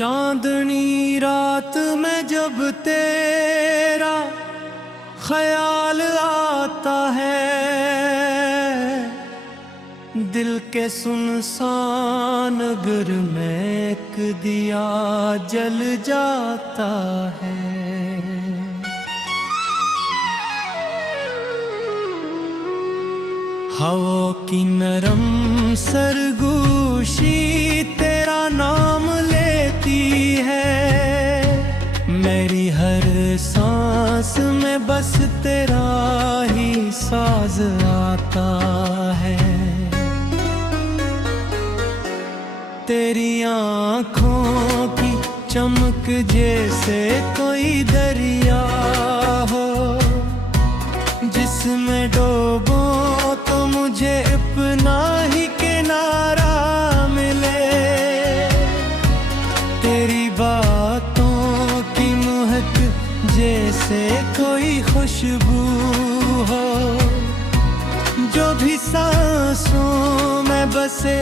चांदनी रात में जब तेरा ख्याल आता है, दिल के सुनसान घर में एक दिया जल जाता है। हवा की नरम सरगोशी तेरा नाम लेती है, मेरी हर सांस में बस तेरा ही साज आता है। तेरी आँखों की चमक जैसे कोई दरिया हो, जिसमें डूबो तो मुझे अपना ही किनारा मिले। तेरी बातों की महक जैसे कोई खुशबू हो, जो भी सांसों में बसे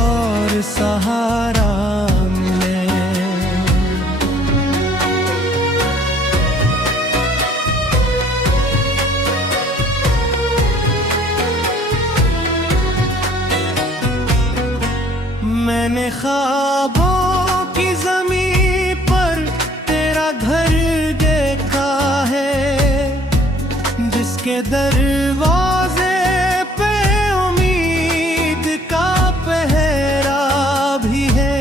और सहारा मिले। मैंने ख्वाबों की ज़मीं पर तेरा घर देखा है, जिसके दरवाजे पे उम्मीद का पहरा भी है।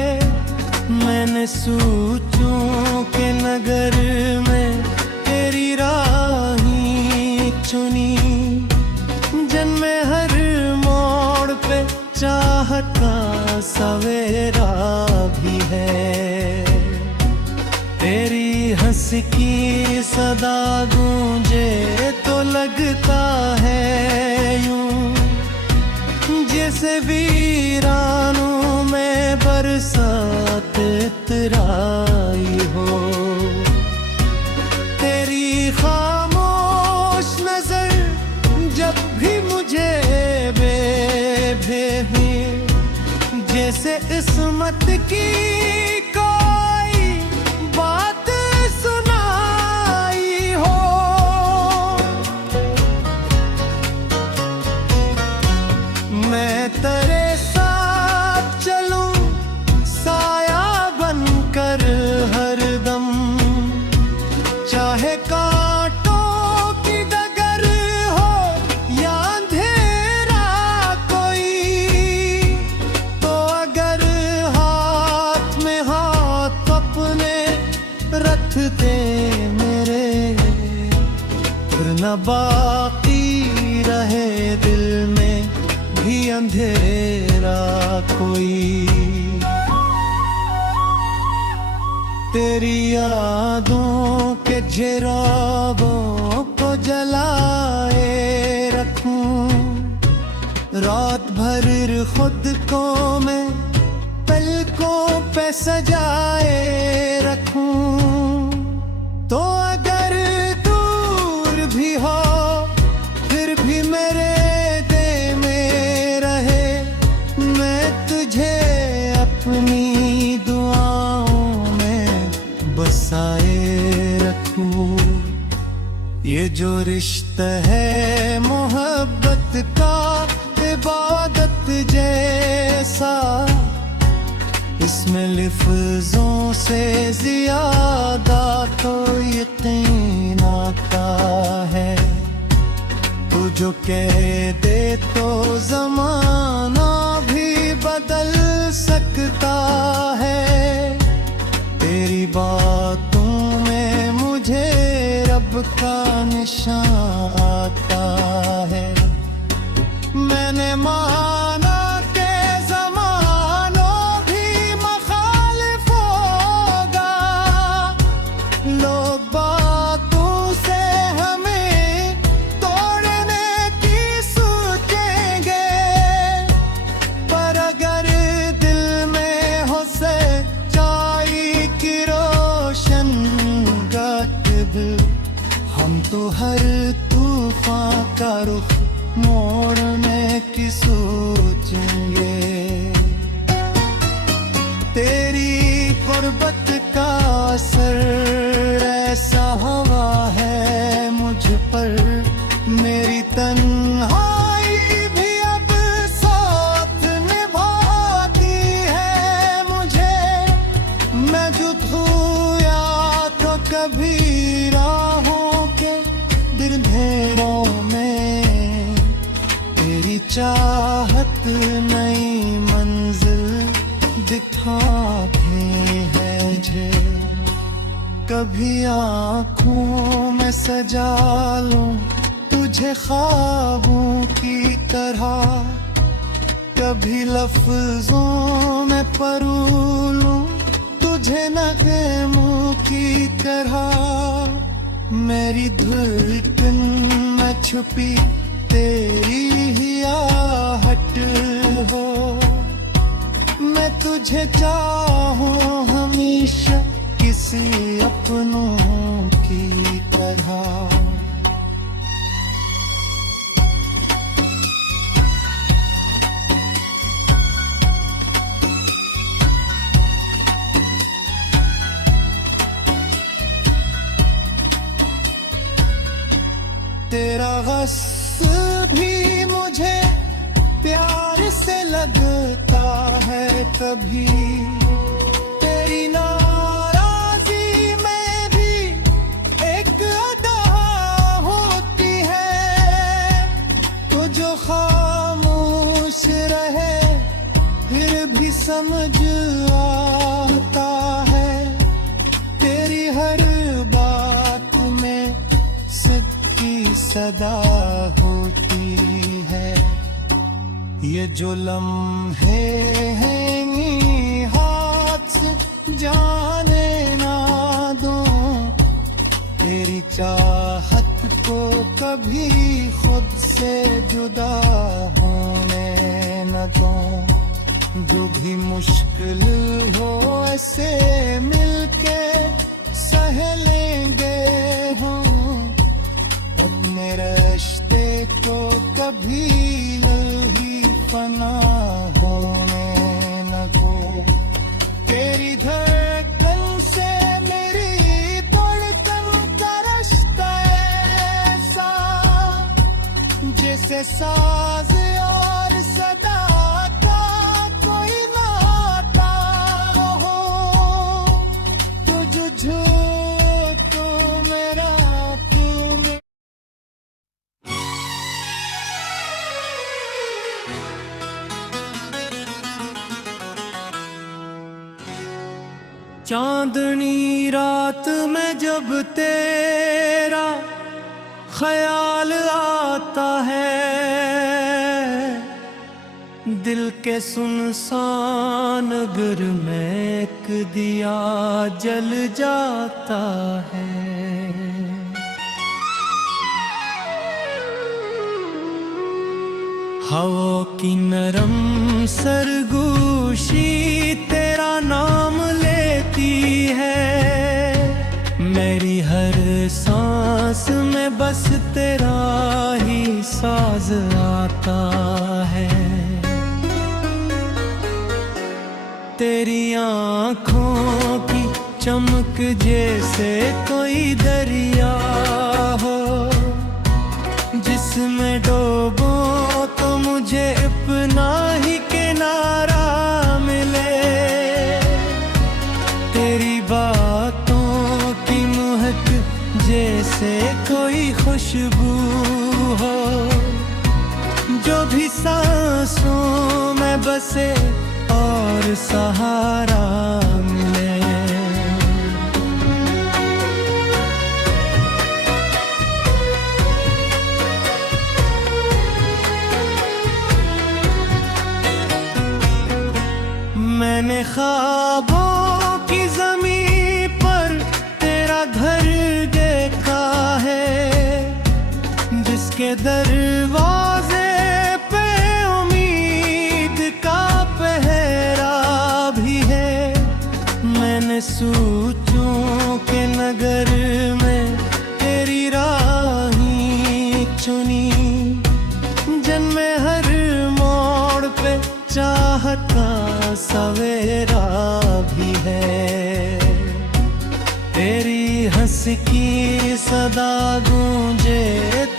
मैंने सोचों के नगर में तेरी राही चुनी, जन्मे हर मोड़ पे चाहता सवेरा भी है। तेरी हंस की सदा गूंजे तो लगता है यूं, जैसे वीरानों में बरसात इतराई हो। तेरी खामोश नजर जब भी मुझे बेबी जैसे इस्मत की कोई बात सुनाई हो। मैं तेरे साथ चलूं साया बनकर हरदम, चाहे कांटों की डगर हो या अंधेरा कोई। तो अगर हाथ में हाथ अपने रख दे मेरे, फिर न बाकी रहे दिल में भी अंधेरा कोई। तेरी यादों के जिराबों को जलाए रखूं, रात भर खुद को मैं पलकों पे सजाए रखूं। तो अगर दूर भी हो फिर भी मेरे दिल में रहे, मैं तुझे अपनी दुआओं में बसाए रखूं। ये जो रिश्ता है मोहब्बत का इबादत जैसा, इसमें लिफ्ज़ों से ज़्यादा तो यकीन आता है। तू जो कह दे तो ज़माना भी बदल सकता है। तेरी बातों में मुझे रब का निशान आता है। मैंने माना के ज़मानों भी मुखालिफ होगा, लोग बातों से हमें तोड़ने की सोचेंगे, पर अगर दिल में हो सच्चाई की रोशन गत, हम तो हर तूफान का रुख मोड़ने की सोचेंगे। तेरी गुर्बत पर मेरी तन्हाई भी अब साथ निभाती है मुझे। मैं जो खोया तो कभी राहों के अंधेरों में, तेरी चाहत नई मंजिल दिखाती है मुझे। कभी आँखों में सजा लूं तुझे ख्वाबों की तरह, कभी लफ्जों में परो लूं तुझे नगमों की तरह। मेरी धड़कन में छुपी तेरी ही आहट हो, मैं तुझे चाहूं हमेशा किसी अपनों की तरह। तेरा गस्ल भी मुझे प्यार से लगता है कभी, तेरी नाराजी में भी एक अदा होती है। तो जो खामोश रहे फिर भी समझ आता है, तेरी हर बात में की सदा होती है। ये जो लम्हे हैं नी हाथ से जाने ना दो, तेरी चाहत को कभी खुद से जुदा होने न दो। जो भी मुश्किल हो ऐसे मिलके सह लेंगे हम, अपने रिश्ते को कभी ही फना होने न दो। तेरी धड़कन से मेरी धड़कन का रिश्ता ऐसा, जैसे साज और सदा का कोई नाता हो। तुझ झूठ तो मेरा चांदनी रात में जब तेरा ख्याल आता है, दिल के सुनसान घर में एक दिया जल जाता है। हवा की नरम सरगोशी तेरा नाम लेती है, मेरी हर सांस में बस तेरा ही साज आता है। तेरी आँखों की चमक जैसे कोई दरिया हो, जिसमें डूबो तो मुझे अपना ही किनारा मिले। तेरी बातों की महक जैसे कोई खुशबू हो, जो भी सांसों में बसे और सहारा मिले। मैंने ख्वाबों की ज़मीं पर तेरा घर देखा है, जिसके दरवाजे पे उम्मीद का पहरा भी है। मैंने सोचों के नगर में तेरी राही चुनी, जन्मे हर मोड़ पे चाहता सवेरा भी है। तेरी हंस की सदा गूंजे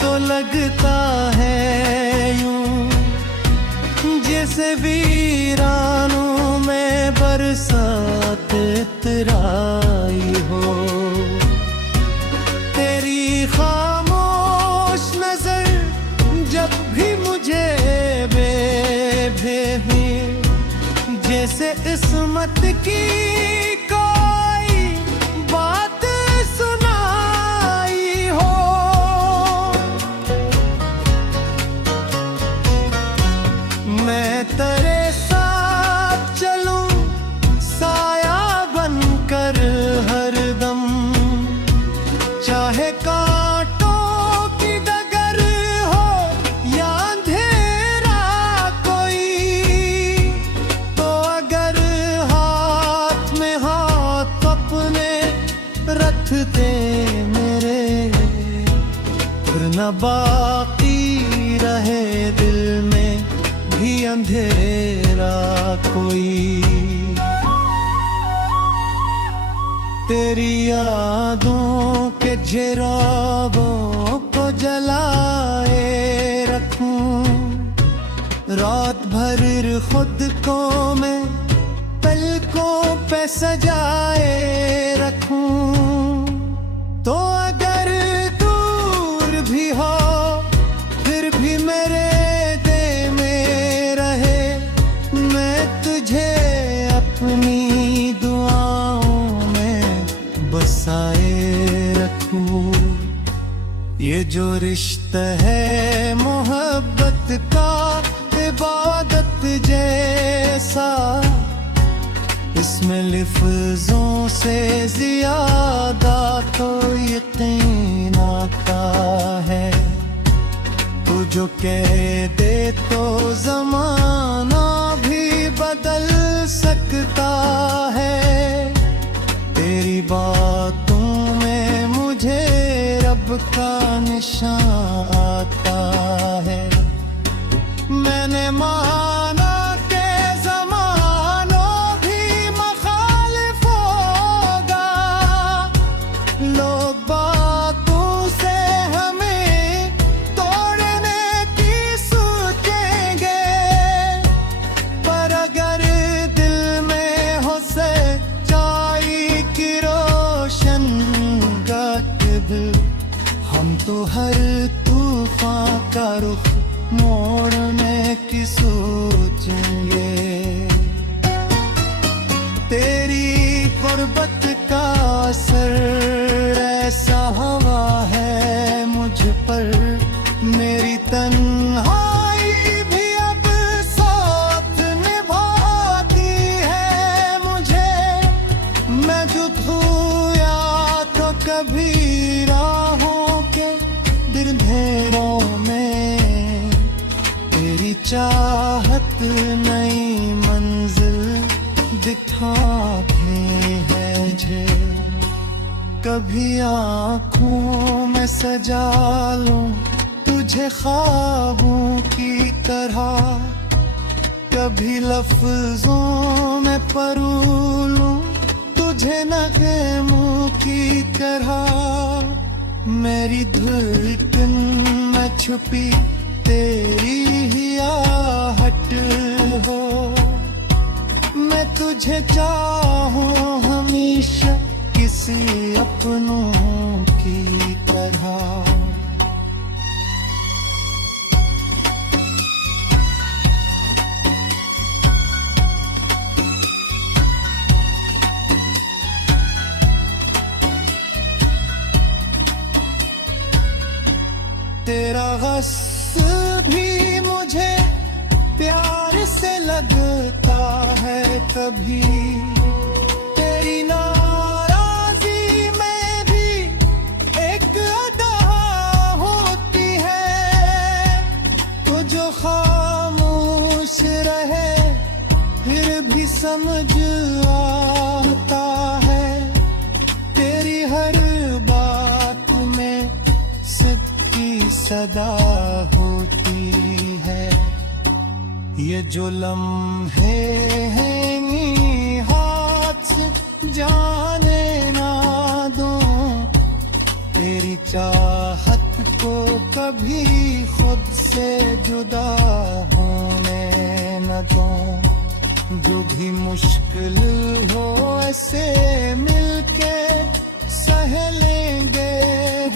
तो लगता है यूं जैसे वीरानों में बरसात इतराई हो। तेरी खामोश नजर जब भी मुझे बेभेमी जैसे इस्मत की कोई बात सुनाई हो। मैं तेरे साथ चलूं साया बनकर हरदम, चाहे कांटों की डगर हो या अंधेरा कोई। तो अगर हाथ में हाथ अपने रख दे मेरे, फिर न बाकी रहे दिल में भी अंधेरा कोई। तेरी यादों के जिरागों को जलाए रखूं, रात भर खुद को मैं पलकों पे सजाए रखूं। तो अगर दूर भी हो फिर भी मेरे दिल में रहे, मैं तुझे अपनी दुआओं में बसाए रखूं। ये जो रिश्ता है मोहब्बत का इबादत जैसा, इसमें लिफ्ज़ों से ज़्यादा तो यकीन आता है। तू जो कह दे तो ज़माना भी बदल सकता है। तेरी बातों में मुझे रब का निशान आता है। मैंने माना के ज़मानों भी मुखालिफ होगा, लोग बातों से हमें तोड़ने की सोचेंगे, पर अगर दिल में हो सच्चाई की रोशन गालिब, हम तो हर तूफान का रुख मोड़ने की सोचेंगे। तेरी गुर्बत का असर ऐसा हवा है मुझ पर, मेरी तन्हाई भी अब साथ निभाती है मुझे। मैं जो धोया तो कभी राहों के अंधेरों में, तेरी चाहत नई मंजिल दिखाती है मुझे। कभी आँखों में सजा लूं तुझे ख्वाबों की तरह, कभी लफ्जों में परो लूं तुझे नगमों की तरह। मेरी धड़कन में छुपी तेरी ही आहट हो, मैं तुझे चाहूं हमेशा किसी अपनों की तरह। तेरा गस्ल भी मुझे प्यार से लगता है कभी, तेरी नाराजी में भी एक अदा होती है। तो जो खामोश रहे फिर भी समझ आता है, तेरी हर बात में सच्ची सदा होती है। ये जो लम्हे हैं नी हाथ से जाने ना दो, चाहत को कभी खुद से जुदा होने न दो। जो भी मुश्किल हो ऐसे मिलके सह लेंगे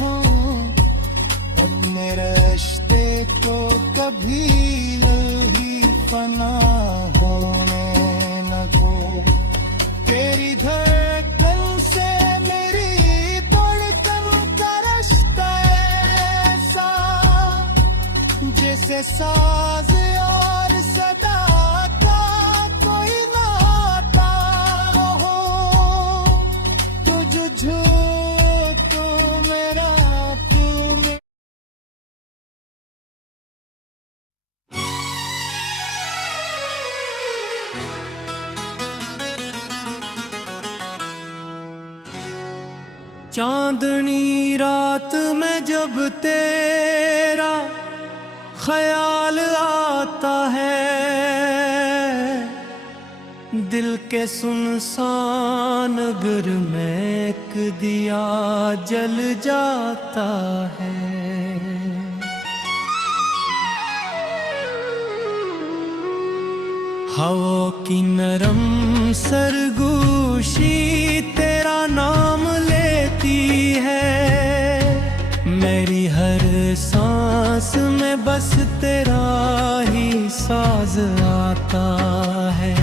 हम। अपने रिश्ते को कभी ही फना होने न दो। तेरी धड़कन से मेरी धड़कन का रिश्ता ऐसा, जैसे साज और सदा का कोई नाता हो। तुझ झूठ मेरा तू मेरा। चांदनी रात में जब तेरा ख्याल आता है, दिल के सुनसान घर में एक दिया जल जाता है। हवा की नरम सरगोशी तेरा नाम लेती है। मेरी हर सांस में बस तेरा ही साज आता है।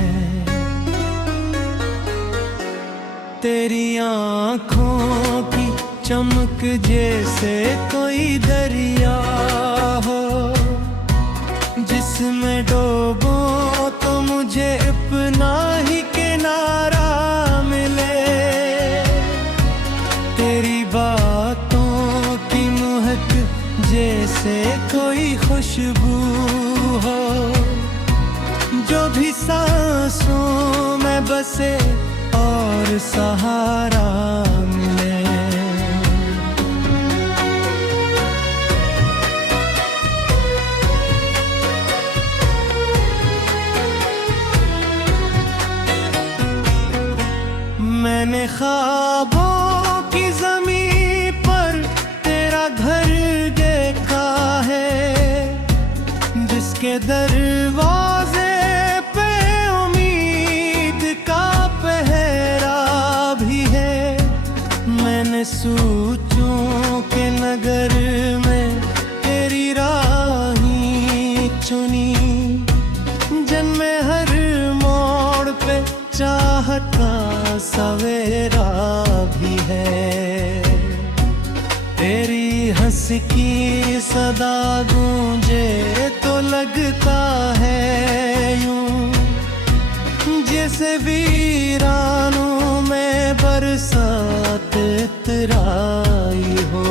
तेरी आँखों की चमक जैसे कोई दरिया हो, जिसमें डूबो तो मुझे अपना ही किनारा मिले। तेरी बातों की महक जैसे कोई खुशबू हो, जो भी सांसों में बसे और सहारा मिले। मैंने ख्वाबों की ज़मीं पर तेरा घर देखा है, जिसके दरवाजे पे उम्मीद का पहरा भी है। मैंने सोचों के नगर में तेरी राही चुनी, जन्मे हर मोड़ पे चाहत का सवेरा भी है। तेरी हंस की सदा गूंजे तो लगता है यूं, जैसे वीरानों में बरसात इतराई हो।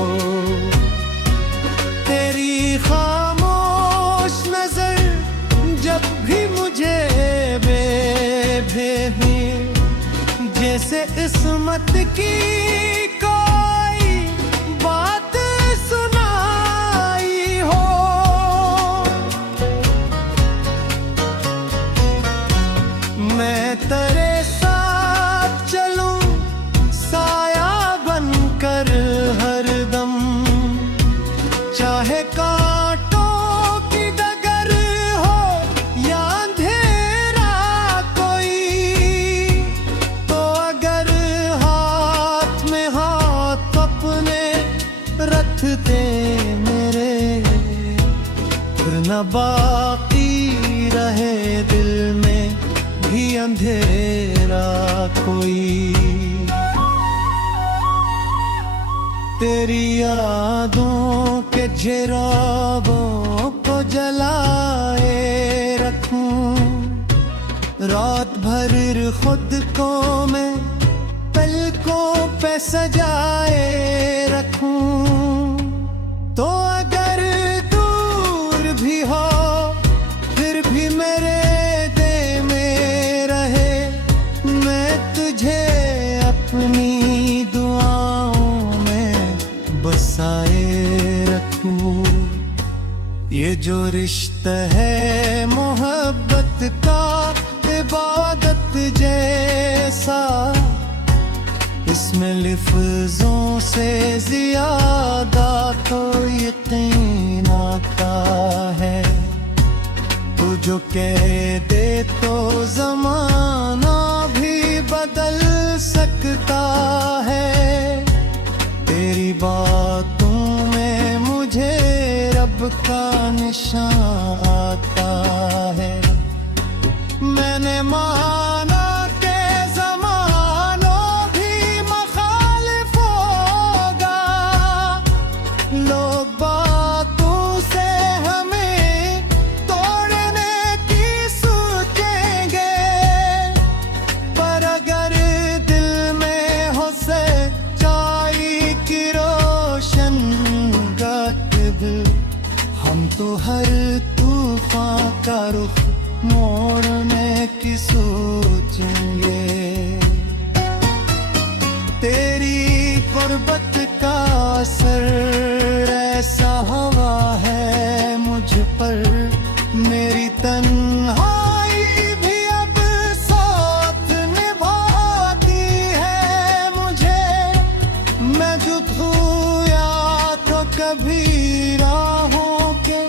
तेरी खामोश नजर जब भी मुझे बेभेबी, जैसे इस्मत की कोई बात सुनाई हो। मैं तेरे साथ चलूं साया बनकर हरदम, चाहे कांटों की डगर हो या अंधेरा कोई। तो अगर हाथ में हाथ अपने रख दे मेरे, फिर न बाकी रहे दिल में भी अंधेरा कोई। तेरी यादों के जिराबों को जलाए रखूं, रात भर खुद को मैं पलकों पे सजाए रखूं। तो अगर दूर भी हो फिर भी मेरे दिल में रहे, मैं तुझे अपनी दुआओं में बसाए रखूं। ये जो रिश्ता है मोहब्बत का इबादत जैसा, इस इसमें लफ्ज़ों से ज़्यादा तो यकीन आता है। तू जो कह दे तो ज़माना भी बदल सकता है। तेरी बातों में मुझे रब का निशान आता है। मैंने माना के ज़मानों भी मुखालिफ होगा, लोग बातों से हमें तोड़ने की सोचेंगे, पर अगर दिल में हो सच्चाई की रोशन गत, हम तो हर तूफान का रुख मोड़ने की सोचेंगे। तेरी गुर्बत का असर ऐसा हवा है मुझ पर, मेरी तन्हाई भी अब साथ निभाती है मुझे। मैं जो धोया तो कभी राहों के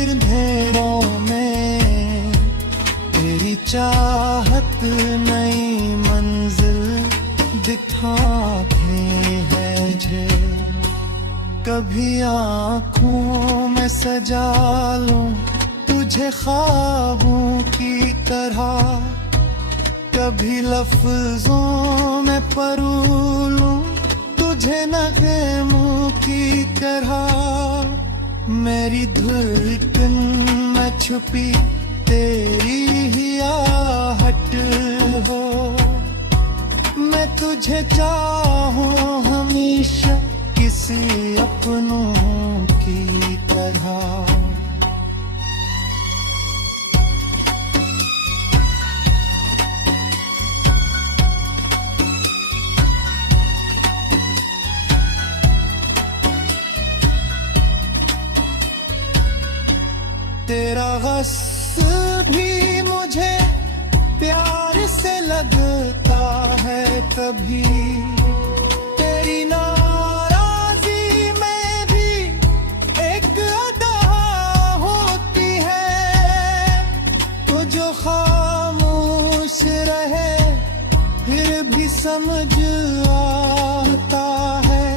अंधेरों में, तेरी चाहत नई मंजिल दिखाती है मुझे। कभी आँखों में सजा लूं तुझे ख्वाबों की तरह, कभी लफ्ज़ों में परो लूं तुझे नगमों की तरह। मेरी धड़कन में छुपी तेरी ही आहट हो, मैं तुझे चाहूं हमेशा किसी अपनों की तरह। तेरा गस्ल भी मुझे प्यार से लगता है कभी, तेरी नाराज़ी में भी एक अदा होती है। तो जो खामोश रहे फिर भी समझ आता है,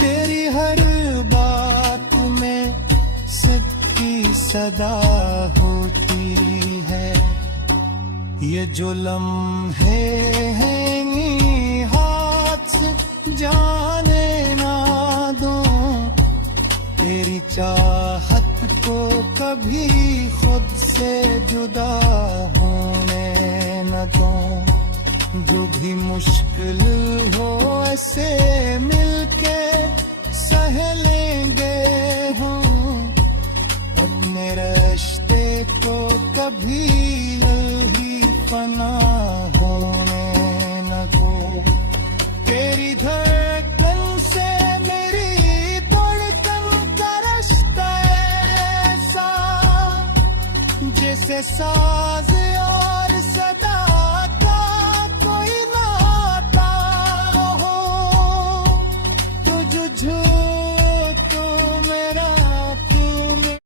तेरी हर बात में की सदा होती है। ये जो लम्हे हैं हाथ से जाने ना दो, तेरी चाहत को कभी खुद से जुदा होने न दो। जो भी मुश्किल हो ऐसे मिलके सह लेंगे हम, अपने रिश्ते को कभी ही फना होने न दो। तेरी धड़कन से मेरी धड़कन का रिश्ता ऐसा जैसे साज